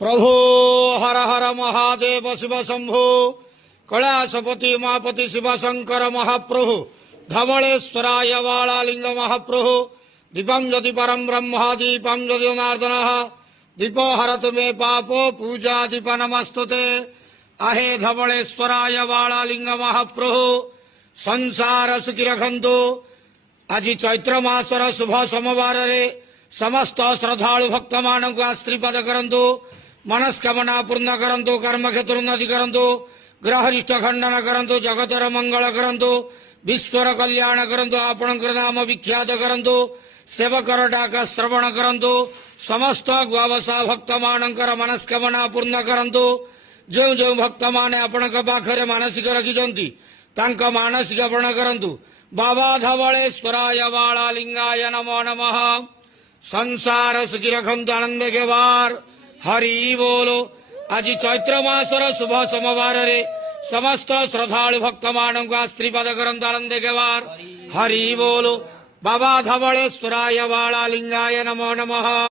प्रभो हर हर महादेव शिव शंभो कैलासपति महापति शिव शंकर महाप्रभु धवलेश्वराय वालालिंग महाप्रभु दीपं ज्योति परम ब्रह्मादीपं ज्योति जनार्दन दीपो हरत मे पापो पूजा दीप नमस्तुते आहे धवलेश्वराय वालालिंग महाप्रभु संसार सुखी रखंतु। आज चैत्र मासर शुभ सोमवार समस्त श्रद्धालु भक्त मान को आशीर्वाद करंतु, मनस्कामना पूर्ण करंतु, कर्म क्षेत्र उन्नति करंतु, ग्रहरिष्ठ खंडन करंतु, जगतर मंगल करंतु, विश्वर कल्याण करंतु, आपणकर नाम विख्यात करंतु, सेवकर डाक श्रवण करंतु, समस्त गोवसा भक्त मानकर मनस्कामना पूर्ण करंतु। जो जो भक्त माने आपणक पाखरे मानसिक रखिछंती तांका मानसिक पूर्ण करंतु। बाबा धवलेश्वराय वालालिंगाय नमो नमः। संसार सुखी रखंतु, आनंद के वार हरि बोलो। आज चैत्र मासर शुभ सोमवार समस्त श्रद्धालु भक्त मान को आशीर्वाद करंतु, आनंद के वार हरि बोलो। बाबा धवलेश्वराय वालालिंगाय नमो नमः।